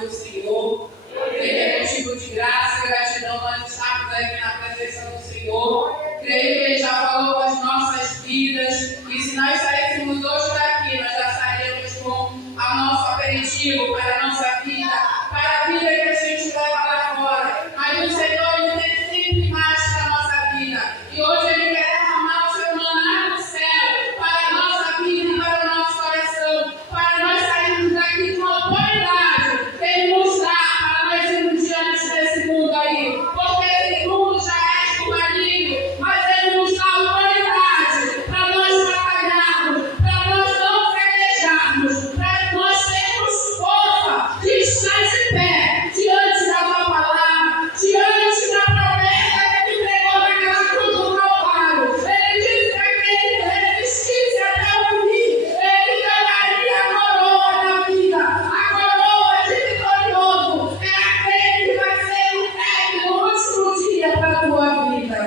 paz do Senhor. Creio que é motivo de graça e gratidão nós estarmos aqui na presença do Senhor. Creio que Ele já falou com as nossas vidas. E se nós saíssemos hoje daqui, nós já sairemos com o nosso aperitivo para a nossa vida, para a vida que a gente leva lá fora. Mas o Senhor, Ele tem sempre mais para a nossa vida. E hoje Ele quer derramar o seu maná do céu para a nossa vida e para o nosso coração, para nós sairmos daqui com autoridade que Ele nos dá para nós irmos diante desse mundo aí. Porque esse mundo já é do maligno, mas Ele nos dá autoridade para nós batalharmos, para nós não fraquejarmos, para nós termos força de estar de pé diante da tua palavra, diante da promessa que Ele entregou naquela cruz do Calvário. Ele disse que aquele que resistisse até o fim, Ele ganharia a coroa da vida. A coroa de vitorioso é aquele que vai ser entregue no último dia para a tua vida.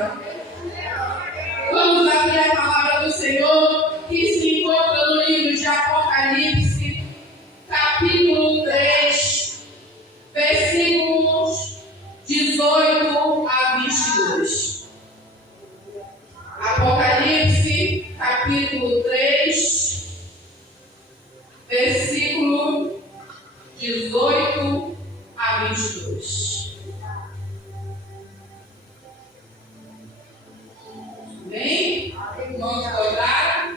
Vamos abrir a palavra do Senhor, que se encontra no livro de Apocalipse, capítulo 3, versículos 18 a 22. Apocalipse, capítulo 3, versículo 18 a 22. Bem? Vamos orar?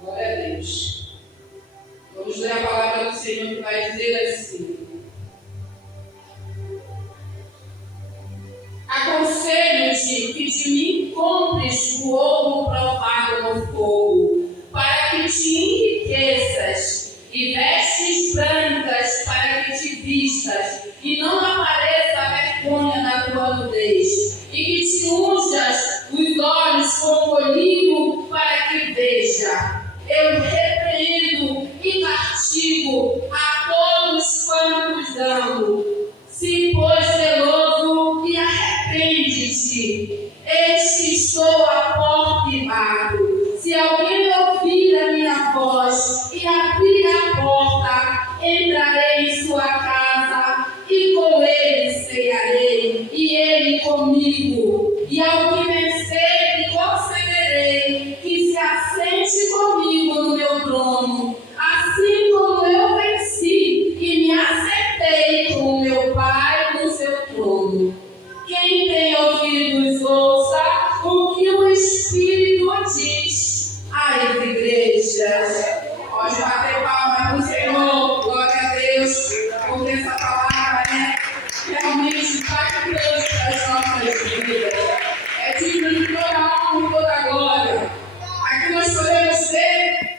Glória a Deus. Vamos ler a palavra do Senhor que vai dizer assim: aconselho-te que de mim compres o ouro provado no fogo, para que te enriqueças, e vestes brancas para que te vistas, e não apareça a vergonha da tua nudez, e que te unjas os olhos com colírio para que veja. Eu repreendo e castigo a todos quantos amo. Se pois zeloso e arrepende-te, eis que estou à porta e bato. Se alguém ouvir a minha voz e abrir a porta, entrarei em sua casa e com ele cearei, e ele comigo. E ao que vencer, lhe concederei que se assente comigo no meu trono, assim como eu venci e me assentei com o meu Pai no seu trono. Quem tem ouvidos, ouça o que o Espírito diz às igrejas. Pode bater palmas no Senhor, glória a Deus, porque essa palavra realmente impactante para as nossas vidas. É digno de toda a honra e toda a glória. Aqui nós podemos ver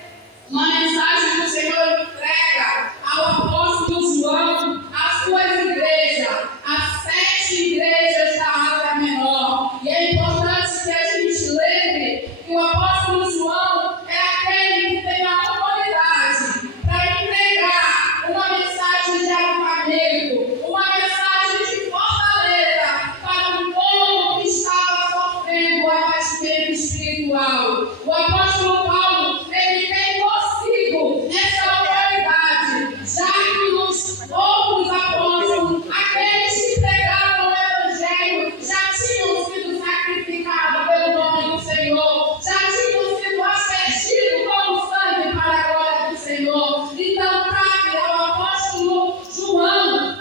uma mensagem que o Senhor entrega ao apóstolo João, às suas igrejas, as 7 igrejas da Ásia Menor. E é importante que a gente lembre que o apóstolo João é aquele que tem a autoridade para entregar uma mensagem de avivamento, uma mensagem de fortaleza para um povo que estava sofrendo o abatimento espiritual. O apóstolo Paulo, ele tem consigo essa autoridade, já que os outros apóstolos, aqueles que pregaram o Evangelho, já tinham sido sacrificados pelo nome do Senhor, já tinham sido aspergidos com o sangue para a glória do Senhor. Então cabe ao apóstolo João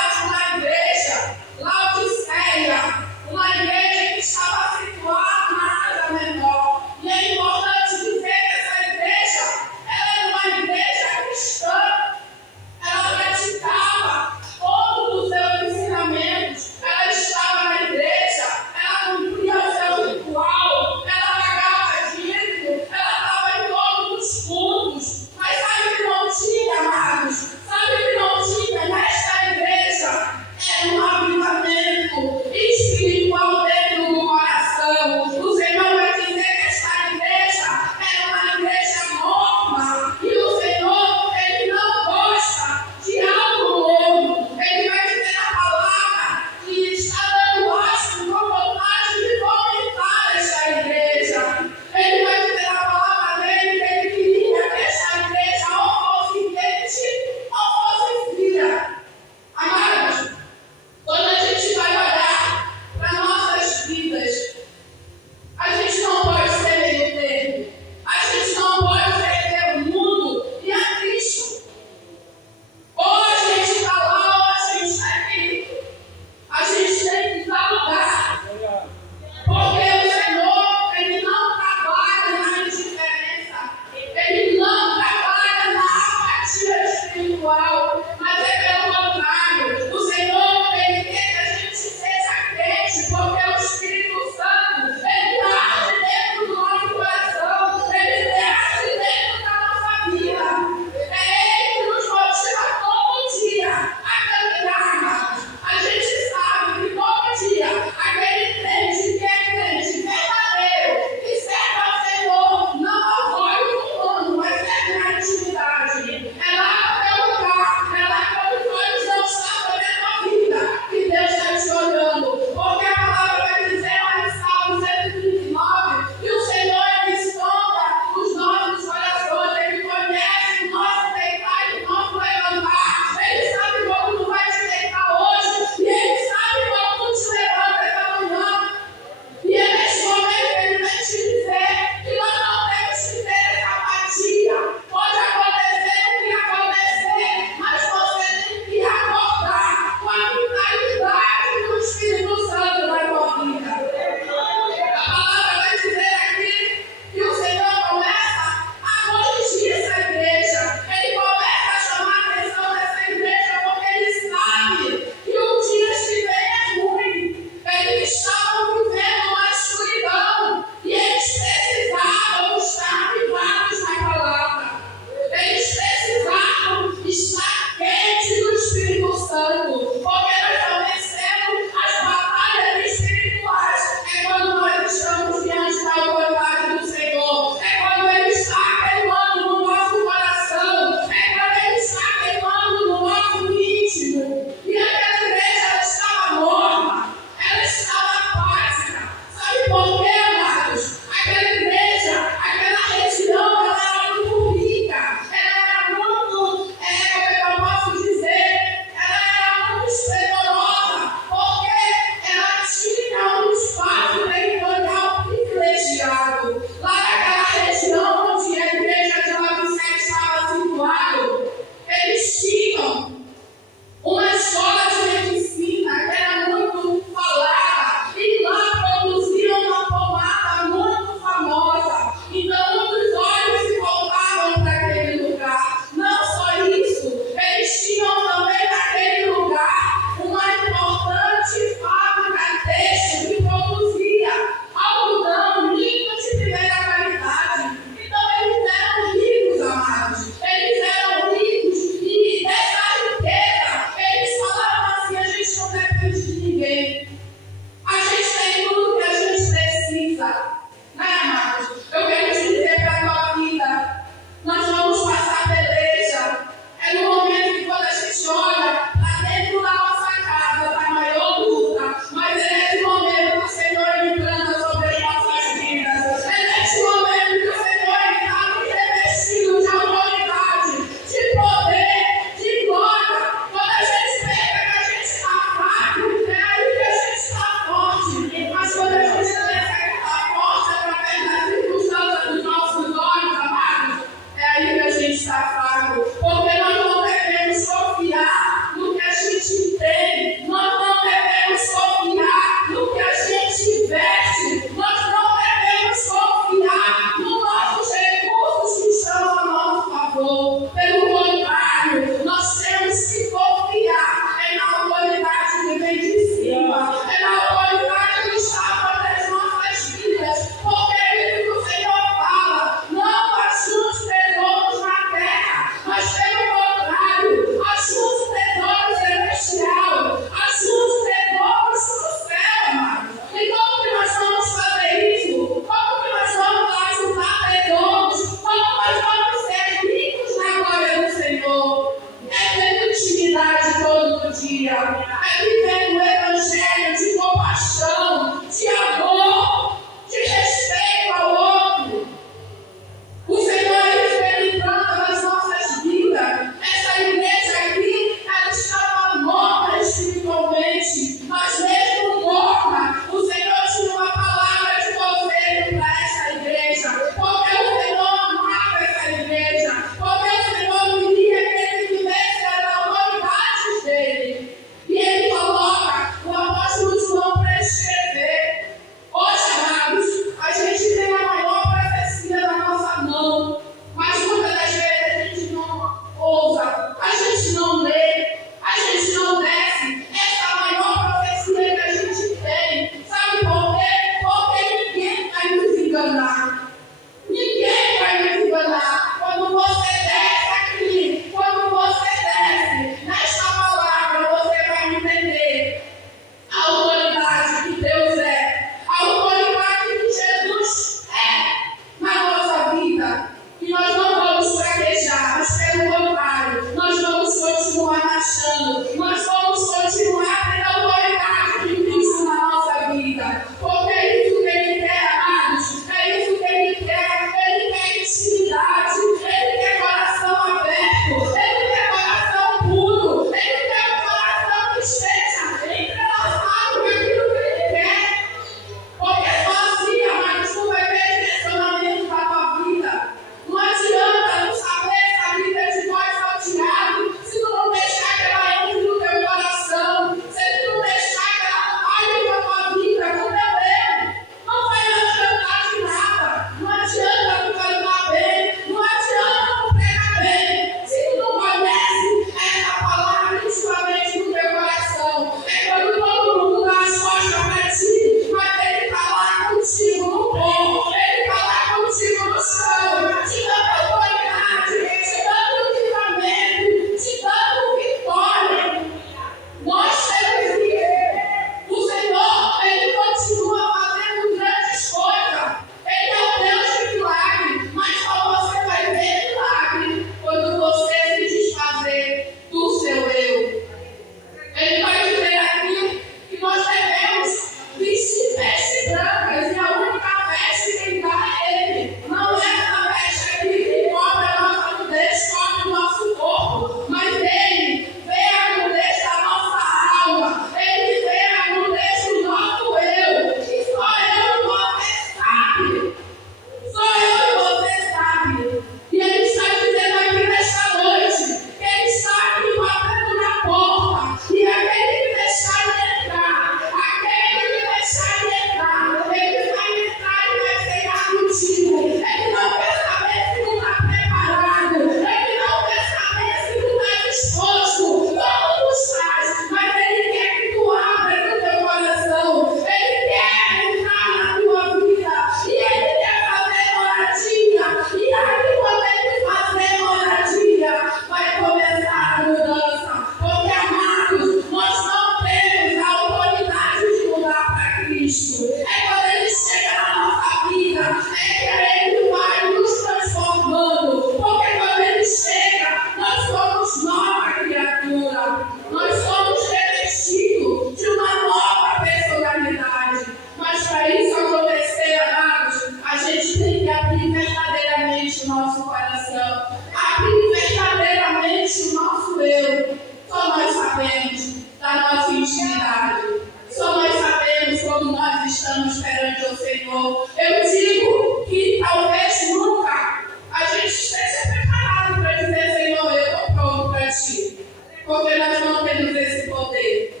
coração. Abrir verdadeiramente o nosso eu. Só nós sabemos da nossa intimidade. Só nós sabemos como nós estamos perante o Senhor. Eu digo que talvez nunca a gente esteja preparado para dizer: Senhor, eu estou pronto para ti. Porque nós não temos esse poder.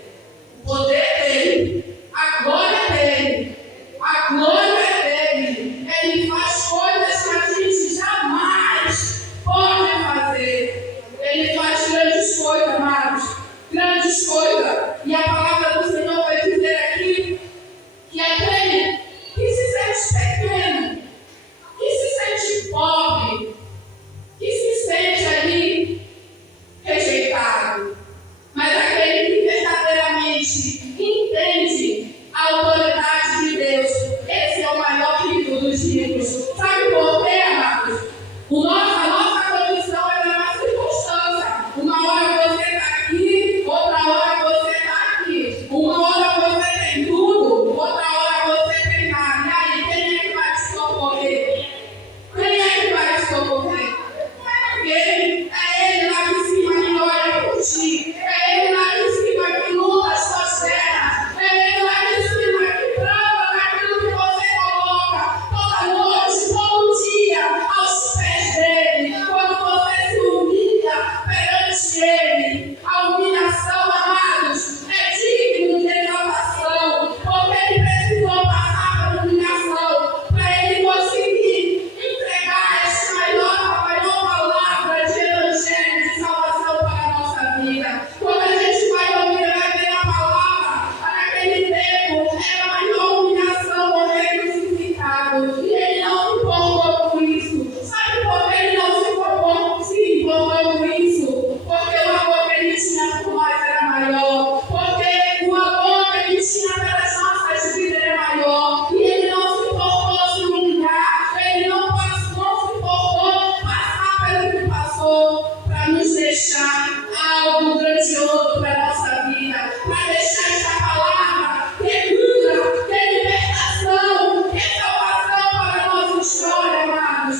O poder dele, a glória dele, a glória dele. Ele faz coisas que a gente jamais pode fazer. Ele faz grandes coisas, amados. Grandes coisas. E a palavra do Senhor vai dizer aqui que aquele que se sente pequeno, que se sente pobre, que se sente ali rejeitado, mas aquele que verdadeiramente entende a autoridade de Deus, esse é o maior rico dos ricos. Sabe por quê, amados? A nossa condição é uma circunstância. Uma hora você está aqui, outra hora você está aqui. Uma hora você tem tudo, outra hora você tem nada. E aí, quem é que vai te socorrer? Quem é que vai te socorrer? Ele, é ele lá de cima que olha por ti. É ele lá de cima que luta as suas terras. É ele lá de cima que prova naquilo que você coloca toda noite, todo dia, aos pés dele. Quando você se humilha perante ele, a humilhação, amados, é digno de exaltação, porque ele precisou passar por humilhação para ele conseguir entregar esta maior palavra de evangelho, de salvação para a nossa vida. Quando a gente vai ouvir a palavra, naquele tempo, era a maior humilhação morrer crucificado. E ele não se importou com isso. Sabe por que ele não se importou com isso? Porque o amor que ele tinha por nós era maior. Porque o amor que ele tinha pelas nossas vidas era maior. E ele não se importou se humilhar. Ele não se importou passar pelo que passou para nos deixar algo grandioso para a nossa vida. Para deixar esta palavra que cura, que libertação, que salvação para a nossa história, amados.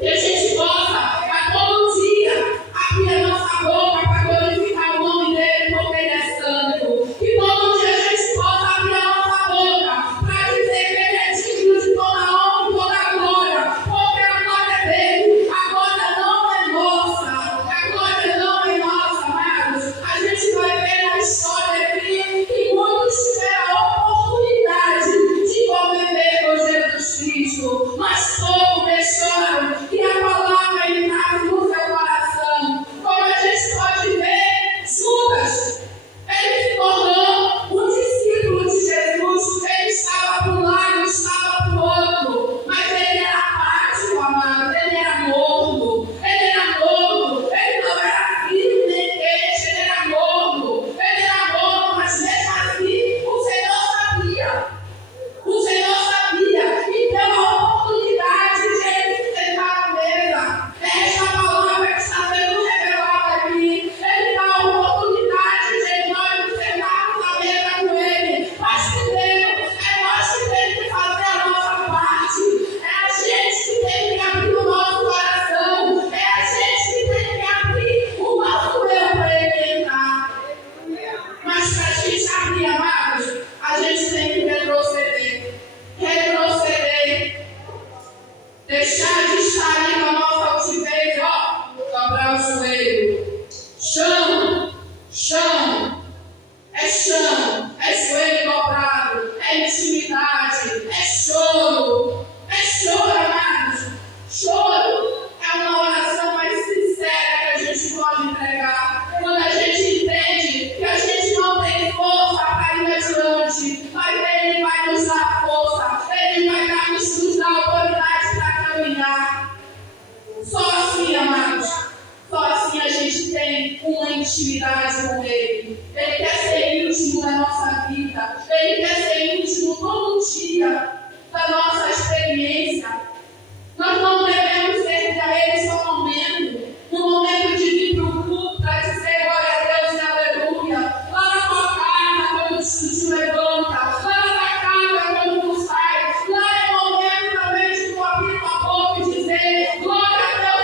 Que a gente possa, a todo dia, abrir a nossa boca para glorificar o nome dele, porque ele é santo. Que todo dia a gente possa abrir a nossa boca para dizer que ele é digno de toda honra e toda glória, porque a glória é dele. A glória não é nossa. A glória não é nossa, amados. A gente vai ver na história aqui que muitos tiveram a oportunidade de conviver com Jesus Cristo, mas poucos deixaram que a palavra entrasse no seu coração. Como a gente pode ver, Judas, ele se tornou um discípulo de Jesus. Ele estava para um lado, estava para o outro, mas ele era apático, amado. Ele era morno. Ele era morno. Ele não era firme nem quente. Ele era morno. Ele era morno, mas mesmo assim o Senhor sabia. O Senhor sabia. E pela oportunidade de ele se sentar à mesa. Esta palavra que está sendo revelada aqui. Ele dá a oportunidade de nós nos sentarmos à mesa com ele. Mas primeiro, é nós que temos que fazer a nossa parte. É a gente que tem que abrir o nosso coração. É a gente que tem que abrir o nosso eu para ele entrar. Mas para a gente abrir, amados, a gente tem que retroceder. Retroceder. Deixar de estar ali com a nossa altivez, dobrar o joelho. Chão, chão. É chão, é joelho dobrado, é intimidade, é choro. É choro, amados. Choro é uma oração mais sincera que a gente pode entregar. Quando a gente entende que a gente não tem força para ir adiante, mas ele vai nos dar força, ele vai nos dar autoridade para caminhar. Só assim, amados. Só assim a gente tem uma intimidade com ele. Ele quer ser íntimo da nossa vida. Ele quer ser íntimo todo dia da nossa experiência. Nós não devemos servir a ele só no momento de vir para o culto para dizer glória a Deus e aleluia. Lá na tua casa, quando te levanta. Lá na tua casa, quando tu sai. Lá é o momento também de tu abrir tua boca e dizer glória a Deus.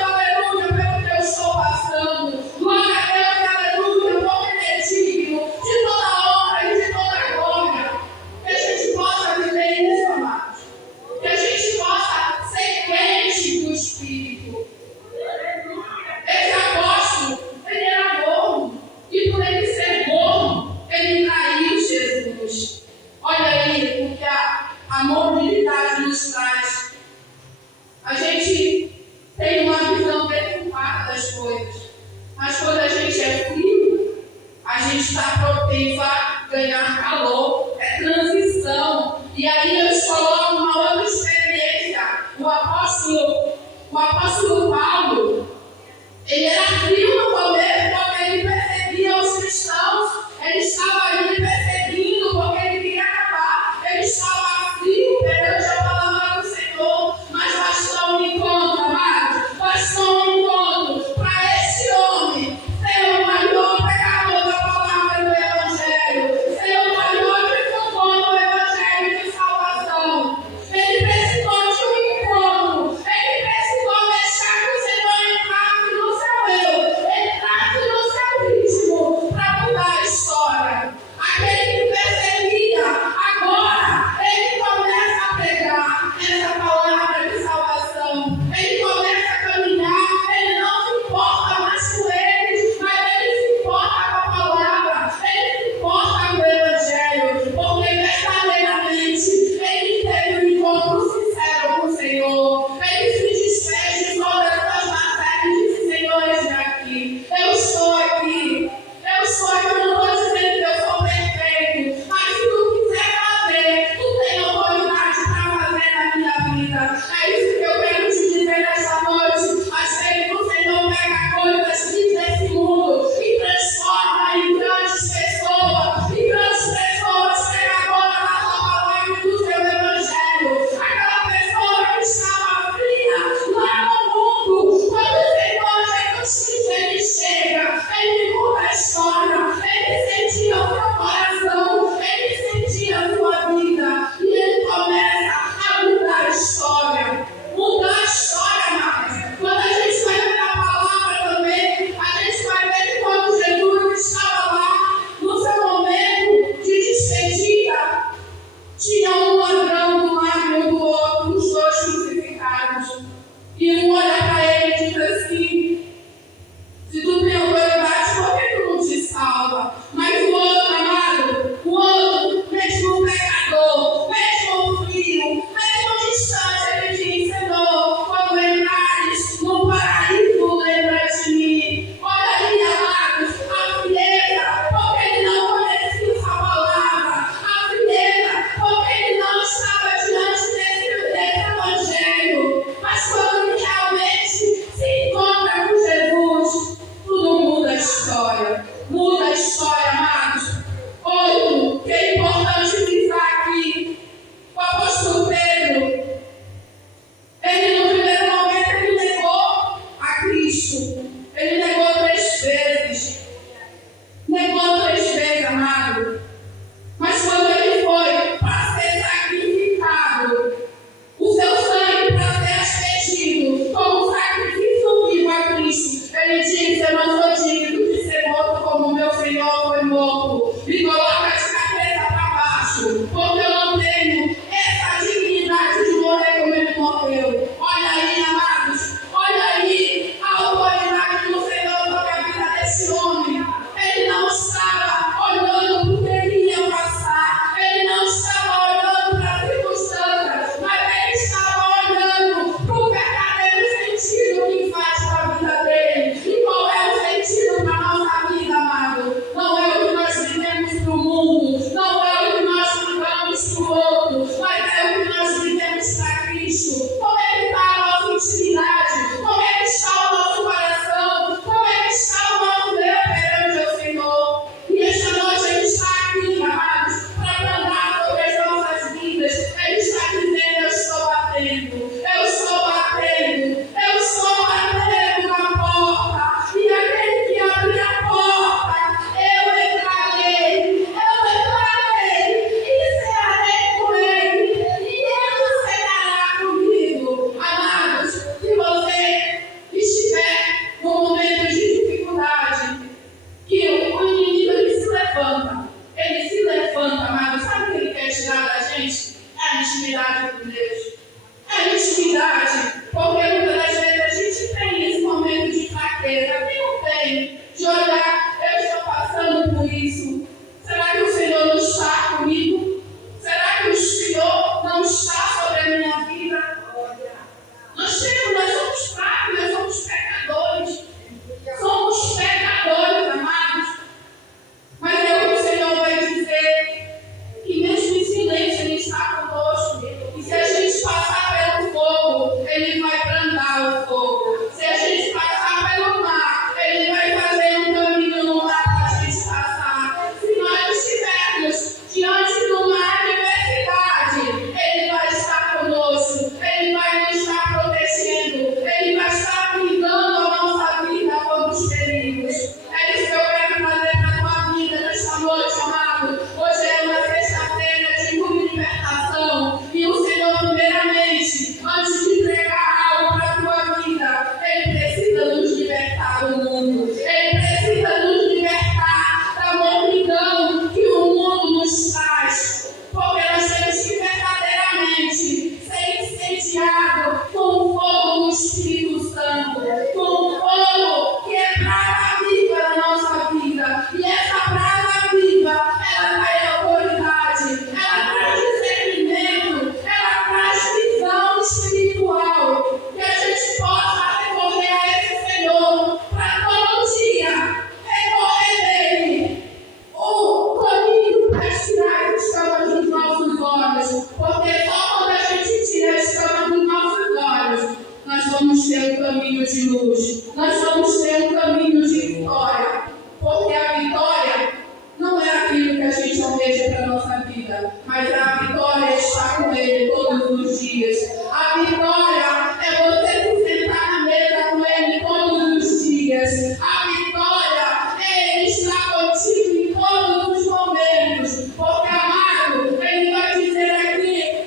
Jesus, nós vamos ter um caminho de vitória, porque a vitória não é aquilo que a gente almeja para a nossa vida, mas a vitória é estar com Ele todos os dias. A vitória é você se sentar na mesa com Ele todos os dias. A vitória é Ele estar contigo em todos os momentos, porque, amado, Ele vai dizer aqui,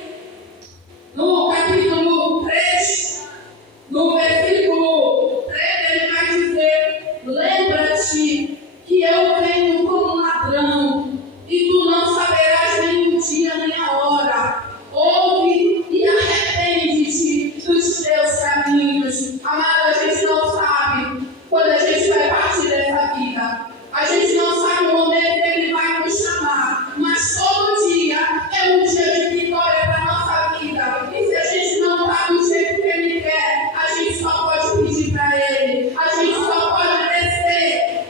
no capítulo 3, no versículo 3, Ele vai dizer: lembra-te que eu venho como um ladrão, e tu não saberás nem o dia nem a hora. Ouve e arrepende-te dos teus caminhos. Amado, a gente não sabe quando a gente vai partir dessa vida. A gente não sabe o momento que Ele vai nos chamar, mas todo dia é um dia de vitória para a nossa vida. E se a gente não está do jeito que Ele quer, a gente só pode pedir para Ele. A gente só pode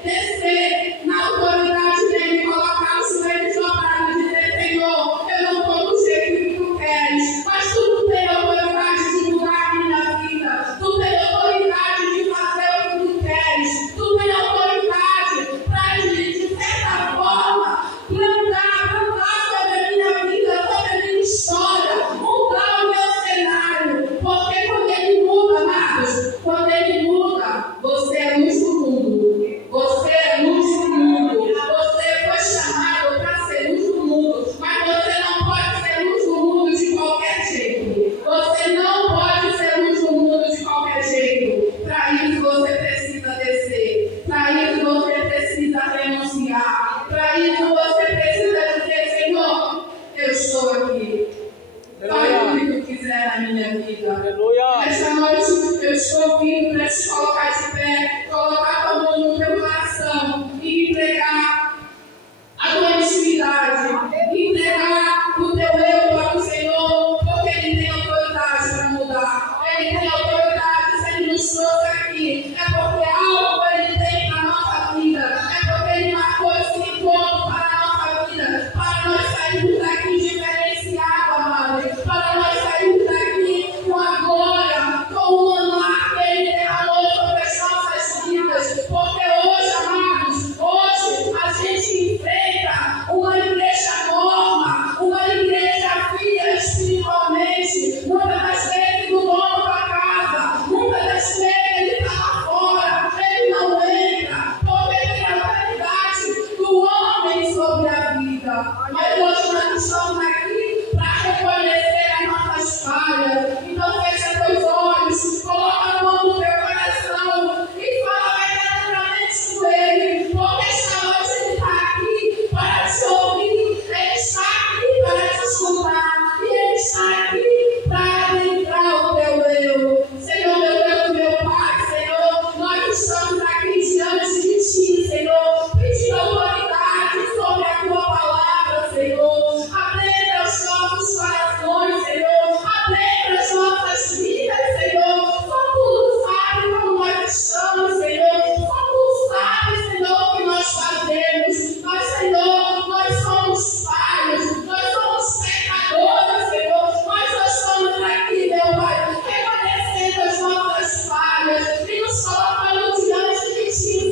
descer na autoridade dEle, colocar os joelhos dobrados e dizer: Senhor, eu não estou do jeito que Tu queres, mas Tu tem autoridade de mudar a minha vida. Tu tem autoridade de fazer o que Tu queres. Tu tem autoridade para, de certa forma, plantar sobre a minha vida, sobre a minha história, mudar o meu cenário. Porque quando Ele muda, amados, quando Ele muda, você é luz do mundo. Você é luz do mundo. Você foi chamado para ser luz do mundo, mas você não pode ser luz do mundo de qualquer jeito. Você não pode ser luz do mundo de qualquer jeito. Para isso você precisa descer. Para isso você precisa renunciar. Para isso você precisa dizer: Senhor, eu estou aqui. Faz o que Tu quiser na minha vida. Aleluia. Nesta noite eu estou vindo para te colocar de pé, colocar a mão no teu coração e entregar a tua intimidade, entregar o teu eu para o Senhor, porque Ele tem autoridade para mudar. Ele tem autoridade. Se Ele nos trouxe aqui, é porque algo Ele tem para a nossa vida, é porque Ele marcou esse encontro para a nossa vida, para nós sairmos daqui diferenciados, amado, para nós sairmos daqui com a glória, com o maná que Ele derramou sobre as nossas vidas. Porque hoje, amados, hoje a gente enfrenta uma igreja morna, uma igreja fria espiritualmente. Muitas das vezes o dono da casa, muitas das vezes ele está lá fora, ele não entra, porque tem a autoridade do homem sobre a vida. Mas hoje nós estamos aqui para reconhecer as nossas falhas. Então fecha teus olhos, coloca a mão no teu coração e fala verdadeiramente com Ele, porque esta noite Ele está aqui para te ouvir, Ele está aqui para te escutar, e Ele está aqui para adentrar o teu eu. Senhor, meu Deus, meu Pai, Senhor, nós estamos aqui diante de Ti, Senhor, pedindo autoridade sobre a Tua palavra, Senhor. Adentra os nossos corações, Senhor, adentra as nossas vidas, Senhor. Só Tu sabe como nós estamos, Senhor. Só Tu sabe, Senhor, o que nós fazemos. Mas, Senhor, nós somos falhos, nós somos pecadores, Senhor. Mas nós estamos aqui, meu Pai, reconhecendo as nossas falhas e nos colocando diante de Ti,